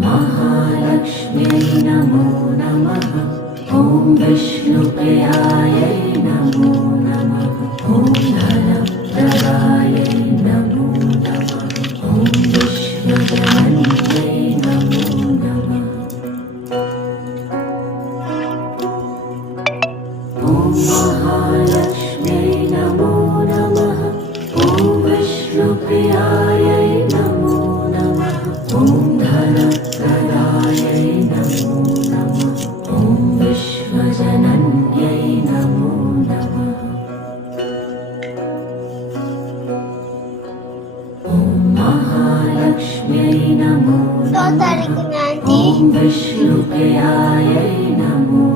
महालक्ष्म्यै नमो नमः। ॐ विष्णुप्रियायै नमो नमः। ॐ धनप्रदायै नमो नमः। ॐ विश्वजनन्यै नमो नमः। ॐ महालक्ष्म्यै नमो नमः। ॐ विष्णुप्रियायै नमो नमः। ॐ धनप्रदायै नमो नमः। ॐ विश्वजनन्यै नमो नमः। ॐ महालक्ष्म्यै नमो नमः। ॐ विष्णुप्रियायै नमो